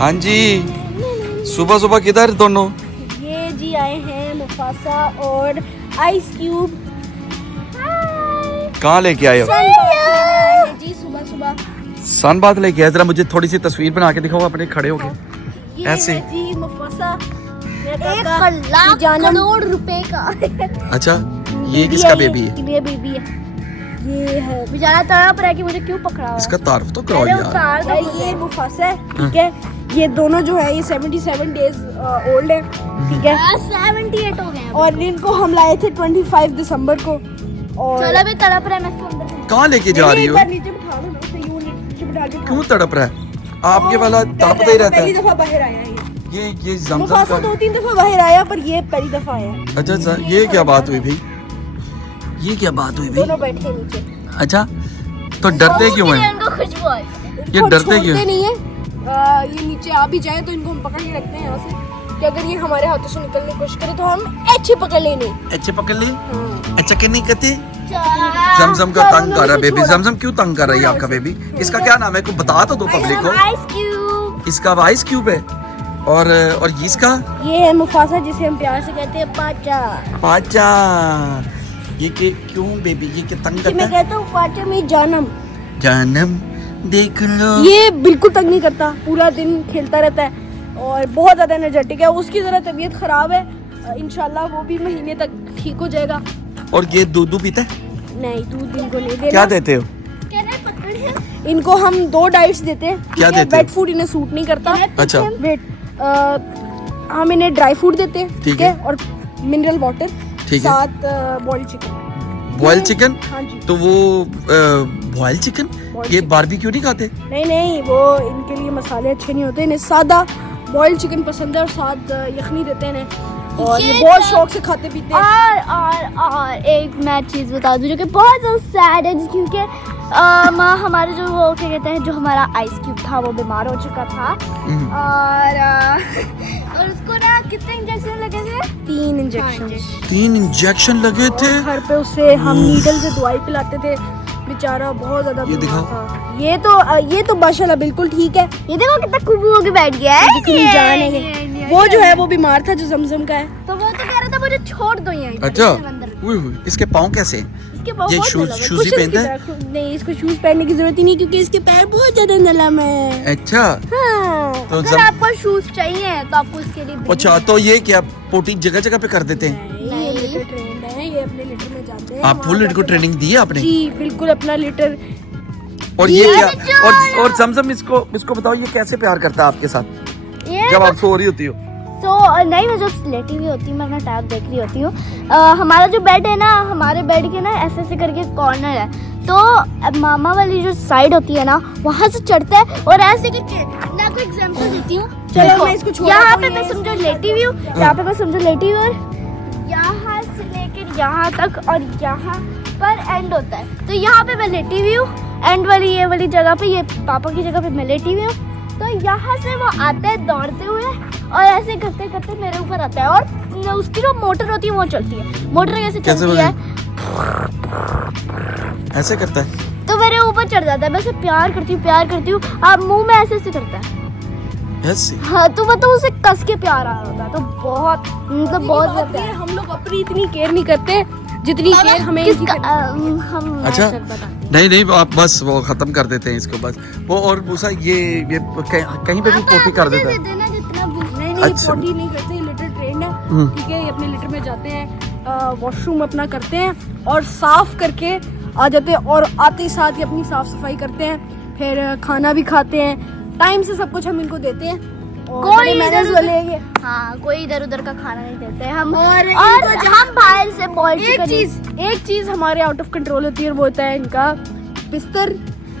हाँ जी, सुबह सुबह किधर दोनों? ये जी आए हैं मुफासा और आइस क्यूब। कहाँ लेके आए हो? जी सुबह सुबह सन बात लेके आए। जरा मुझे थोड़ी सी तस्वीर बना के दिखाओ अपने खड़े होके। ये ऐसे है जी मुफासा, 1,00,000 रुपए का। अच्छा, ये किसका बेबी है? ये बेबी है। ये है बेचारा तड़प रहा है कि मुझे क्यों पकड़ा हुआ है। इसका तारुफ तो कराओ यार। ये मुफासा है, ठीक है। ये दोनों जो है ये 77 डेज ओल्ड है, ठीक है। 78 हो गए। और इनको हम लाए थे 25 दिसंबर को। और चलो भी तड़प रहा है, मैं इसको अंदर। कहाँ लेके जा रही हो? नीचे बिठा दो ना, तो यूं नीचे बिठा के क्यों तड़प रहा है? आपके वाला तड़पता ही रहता पहली है। दफा बाहर आया है ये जमजम मुफासा का। 2-3 दफा बाहर आया, पर ये पहली दफा आया। अच्छा अच्छा, ये क्या बात हुई भाई? ये क्या बात हुई भाई? दोनों बैठे हैं नीचे। अच्छा, तो डरते क्यों हैं? इनको खुशबू आई। ये डरते क्यों? छोड़ते नहीं है। ये नीचे आ भी जाए तो इनको हम पकड़ के रखते हैं यहाँ से, कि अगर ये हमारे हाथों से निकलने की कोशिश करे तो हम अच्छे पकड़ लेने। अच्छे पकड़ ले। अच्छा क्या नहीं कहते? जमजम का तंग कर रहा है बेबी। जमजम क्यों तंग कर रही है आपका बेबी? इसका क्या नाम है? को बता तो दो पब्लिक को। Ice cube. इसका आइस क्यूब है। और इसका ये है मुफासा, जिसे हम प्यार से कहते हैं पाचा। पाचा। ये क्यों बेबी? ये क्या तंग मैं करता है? कहता हूँ पाचा में जानम। जानम देख लो। ये बिल्कुल तंग नहीं करता, पूरा दिन खेलता रहता है और बहुत ज्यादा एनर्जेटिक है। उसकी जरा तबीयत खराब है, इंशाल्लाह वो भी महीने तक ठीक हो जाएगा। और ये दूध पीता है? नहीं, दूध इनको नहीं देना। क्या देते हो? इनको हम 2 डाइट्स देते हैं। क्या देते हो? वेट फूड इन्हें सूट नहीं करता। अच्छा। वेट हम इन्हें ड्राई फूड देते हैं, ठीक है। और मिनरल वाटर, ठीक है। साथ बॉइल्ड चिकन। Boil chicken? हाँ जी। तो वो बॉयल चिकन ये बारबेक्यू नहीं खाते? नहीं, वो इनके लिए मसाले अच्छे नहीं होते। इन्हें सादा बॉइल्ड चिकन पसंद है और साथ यखनी देते हैं इन्हें, और ये बहुत शौक से खाते पीते हैं। और एक मैं चीज बता दूं जो कि बहुत ज्यादा सैड है, क्योंकि हमारे जो वो क्या कहते हैं, जो हमारा आइस क्यूब था वो बीमार हो चुका था। और उसको ना कितने इंजेक्शन लगे थे? 3 इंजेक्शन। 3 इंजेक्शन लगे थे। घर पे उसे हम नीडल से दवाई पिलाते थे, बेचारा बहुत ज्यादा ये बीमार दिखाओ। था। ये तो माशाल्लाह बिल्कुल ठीक है। ये देखो कितना खूबू होके बैठ गया है। कितनी जान है ये। वो जो है वो बीमार था, जो जमजम का है। तो वो तो कह रहा था मुझे छोड़ दो यहीं पर, अच्छा। इसके अंदर। इसके पाँव कैसे हैं? इसके पाँव ये बहुत शूज- नरम है। शूज ही कुछ इसकी पहनता है? तरह- नहीं, इसको शूज पहनने की जरूरत ही नहीं, क्योंकि इसके पैर बहुत ज्यादा नरम है। अच्छा। हाँ। तो अगर आपको शूज चाहिए तो आपको इसके लिए अच्छा, तो ये क्या पोटी जगह जगह पे कर देते हैं? ये लिटर ट्रेंड है, ये अपने लिटर में जाते हैं। आप फुल वहाँ लिटर को जाके- ट्रेनिंग दी है आपने? जी बिल्कुल, अपना लिटर। और ये क्या? और जमजम इसको बताओ, ये कैसे प्यार करता है आपके साथ ये जब आप सो रही होती हो? तो नहीं, मैं जब लेटी हुई होती हूँ, मैं अपना टैब देख रही होती हूँ। हमारा जो बेड है ना, हमारे बेड के ना ऐसे ऐसे करके कॉर्नर है, तो मामा वाली जो साइड होती है ना, वहाँ से चढ़ता है और ऐसे करके। मैं आपको एग्जांपल देती हूँ। चलो, मैं इसको छोड़ यहाँ देता पे हूँ, मैं ये समझो लेटी हुई हूँ, यहाँ पे मैं समझो लेटी हुई हूँ, यहाँ से लेकर यहाँ तक, और यहाँ पर एंड होता है। तो यहाँ पे मैं लेटी हुई हूँ, एंड वाली ये वाली जगह पे, ये पापा की जगह पे मैं लेटी हुई हूँ। तो यहाँ से वो आता है दौड़ते हुए और ऐसे करते करते मेरे ऊपर आता है, और उसकी जो मोटर होती है वो चलती है। मोटर कैसे चलती है? ऐसे करता है? तो मेरे ऊपर चढ़ जाता है। मैं उसे प्यार करती हूँ। आप मुंह में ऐसे ऐसे करता है। ऐसे? हाँ, तो मतलब उसे कस के प्यार आ रहा होता है, तो बहुत मतलब बहुत बात ज्यादा है, हम लोग अपनी इतनी केयर नहीं करते जितनी केयर हमें इनकी किसका करनी है। हम अच्छा। मैं बताती हूँ। नहीं आप बस वो खत्म कर देते हैं इसको बस। वो और मूसा ये कहीं पे भी पोटी कर देता है? देना जितना भी। नहीं, अच्छा। पोटी नहीं करते, ये लिटर ट्रेंड है, ठीक है। ये अपने लिटर में जाते हैं, वॉशरूम अपना करते हैं और साफ करके आ जाते हैं, और आते ही साथ ही अपनी साफ सफाई करते हैं, फिर खाना भी खाते हैं टाइम से। सब कुछ हम इनको देते हैं, और कोई बड़े मैनर्स इधर- वाले हैं ये। हाँ, कोई इधर उधर का खाना नहीं देते हैं हम। और और हम बाहर से बॉइल्ड एक चीज हमारे आउट ऑफ कंट्रोल होती है, वो होता है इनका बिस्तर,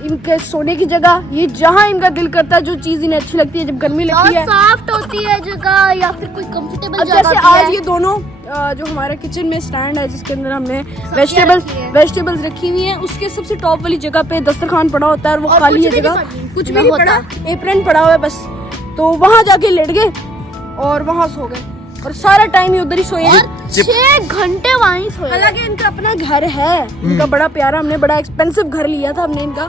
इनके सोने की जगह। ये जहाँ इनका दिल करता है, जो चीज इन्हें अच्छी लगती है, जब गर्मी लगती है, सॉफ्ट होती है जगह, या फिर कोई कंफर्टेबल अब जगह जैसे होती आज है। ये दोनों जो हमारा किचन में स्टैंड है, जिसके अंदर हमने रखी है। वेजिटेबल्स रखी हुई हैं, उसके सबसे टॉप वाली जगह पे दस्तरखान पड़ा होता है, और वो खाली है जगह, कुछ भी नहीं पड़ा, एप्रन पड़ा हुआ है बस। तो वहाँ जाके लेट गए और वहाँ सो गए, और सारा टाइम ये उधर ही सोए हैं। 6 घंटे वहीं सोए। हालांकि इनका अपना घर है, इनका बड़ा प्यारा, हमने बड़ा एक्सपेंसिव घर लिया था हमने इनका,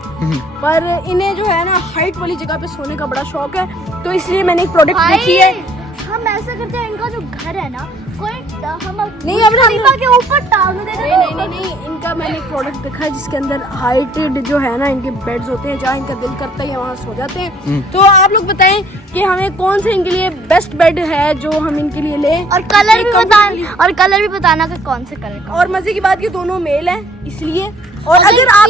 पर इन्हें जो है ना हाइट वाली जगह पे सोने का बड़ा शौक है, तो इसलिए मैंने एक प्रोडक्ट देखी है। हम ऐसा करते हैं, इनका जो घर है ना, कोई हम नहीं, अब हम खलीफा के ऊपर टांग देते हैं। नहीं, इनका मैंने एक प्रोडक्ट देखा है जिसके अंदर हाइटेड जो है ना इनके बेड्स होते हैं, जहाँ इनका दिल करता है वहाँ सो जाते हैं। तो आप लोग बताएं कि हमें कौन से इनके लिए बेस्ट बेड है जो हम इनके लिए लें, और कलर भी बताना कि कौन से कलर का। और मजे की बात ये दोनों मेल हैं इसलिए। और अगर आप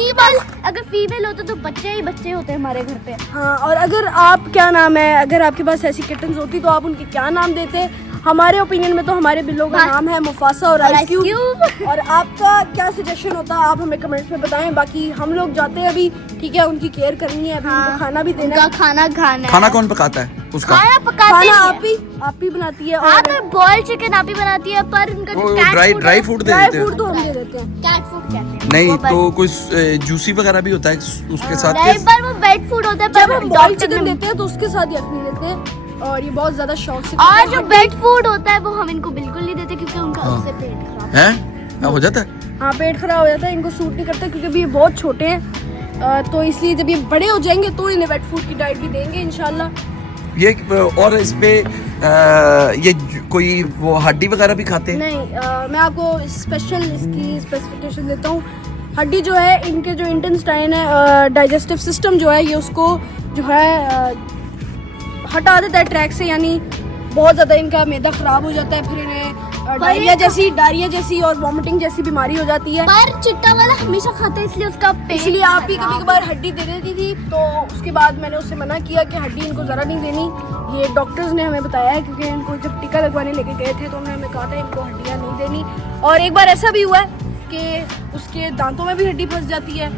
अगर फीमेल होते तो बच्चे ही बच्चे होते हैं हमारे घर पे। हाँ, और अगर आप क्या नाम है, अगर आपके पास ऐसी किटन्स होती तो आप उनके क्या नाम देते? हमारे ओपिनियन में तो हमारे बिल्लों का नाम है मुफासा और आइस क्यूब। और आपका क्या सजेशन होता है आप हमें कमेंट्स में बताएं। बाकी हम लोग जाते हैं अभी, ठीक है, उनकी केयर करनी है, अभी उनको खाना भी देना है। खाना कौन पकाता है उसका? खाना आप ही बनाती है। हाँ, तो बॉइल्ड चिकन आप ही बनाती है, पर उनका जो ड्राई फूड दे देते फूड तो हम दे देते हैं। कैट फूड कहते हैं। नहीं तो कुछ जूसी वगैरह भी होता है उसके साथ? नहीं, पर वो वेट फूड होता है। जब हम बॉइल्ड चिकन देते हैं तो उसके साथ यखनी देते हैं, और ये बहुत ज्यादा शौक से। और जो वेट फूड होता है वो हम इनको बिल्कुल नहीं देते, क्योंकि उनका उससे पेट खराब है। हो जाता है? हाँ, पेट खराब हो जाता है, इनको सूट नहीं करता, क्योंकि अभी ये बहुत छोटे हैं। तो इसलिए जब ये बड़े हो जाएंगे तो इन्हें वेट फूड की डाइट भी देंगे इंशाल्लाह। ये और इस पे ये कोई वो हड्डी वगैरह भी खाते हैं? नहीं, मैं आपको स्पेशल इसकी स्पेसिफिकेशन देता हूँ। हड्डी जो है, इनके जो इंटेस्टाइन है, डाइजेस्टिव सिस्टम जो है, ये उसको जो है हटा देता है ट्रैक से, यानी बहुत ज़्यादा इनका मैदा ख़राब हो जाता है, फिर इन्हें डायरिया जैसी और वॉमिटिंग जैसी बीमारी हो जाती है। पर चिट्टा वाला हमेशा खाता है, इसलिए उसका पेट। इसलिए आप ही कभी कभार हड्डी दे देती थी, तो उसके बाद मैंने उससे मना किया कि हड्डी इनको ज़रा नहीं देनी। ये डॉक्टर्स ने हमें बताया है, क्योंकि इनको जब टीका लगवाने लेके गए थे तो उन्होंने हमें कहा था इनको हड्डियाँ नहीं देनी। और एक बार ऐसा भी हुआ है कि उसके दांतों में भी हड्डी फंस जाती है,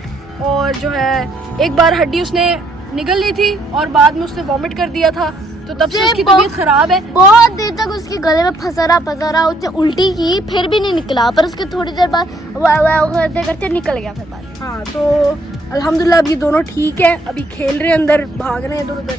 और जो है एक बार हड्डी उसने निगल ली थी और बाद में उसने वॉमिट कर दिया था, तो तब से उसकी तबीयत खराब है। बहुत देर तक उसके गले में फंसा रहा, उसने उल्टी की, फिर भी नहीं निकला, पर उसके थोड़ी देर बाद करते करते निकल गया फिर बाद। हाँ, तो अल्हम्दुलिल्लाह अब ये दोनों ठीक है, अभी खेल रहे हैं अंदर, भाग रहे हैं इधर उधर।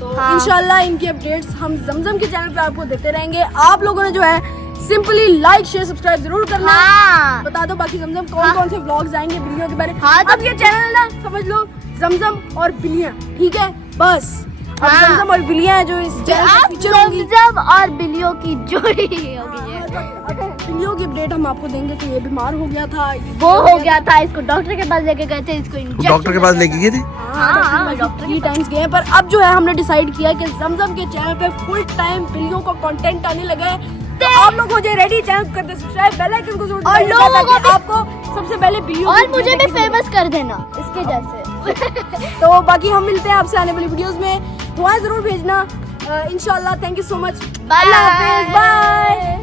तो हाँ। इंशाल्लाह इनकी अपडेट्स हम जमजम के चैनल पे आपको देते रहेंगे। आप लोगों ने जो है सिंपली लाइक शेयर सब्सक्राइब जरूर करना। हाँ। बता दो बाकी जमजम कौन से व्लॉग्स आएंगे बिल्लियों के बारे में। हाँ, तो अब ये चैनल है ना, समझ लो जमजम और बिल्लियाँ, ठीक है, बस। अब हाँ। जमजम और बिल्लियाँ जो इस चैनल पे फीचर होंगी, जमजम और बिल्लियों की जोड़ी होगी ये। बिल्लियों की अपडेट हम आपको देंगे कि ये बीमार हो गया था, वो हो गया था, इसको डॉक्टर के पास लेके गए थे, इसको इंजेक्शन। डॉक्टर के पास लेके गए थे? हाँ, डॉक्टर की टाइम्स गए हैं। पर अब जो है हमने डिसाइड किया कि जमजम के चैनल पे फुल टाइम बिल्लियों का कंटेंट आने लगा है, तो आप लोग हो जाए रेडी, चैनल करते सब्सक्राइब, बेल आइकन को जरूर और लोगों को भी आपको सबसे पहले बिल्लियों और मुझे भी फेमस कर देना इसके जैसे। तो बाकी हम मिलते हैं आपसे आने वाली वीडियोस में, दुआएं जरूर भेजना इंशाल्लाह। Thank you so much, bye. Bye.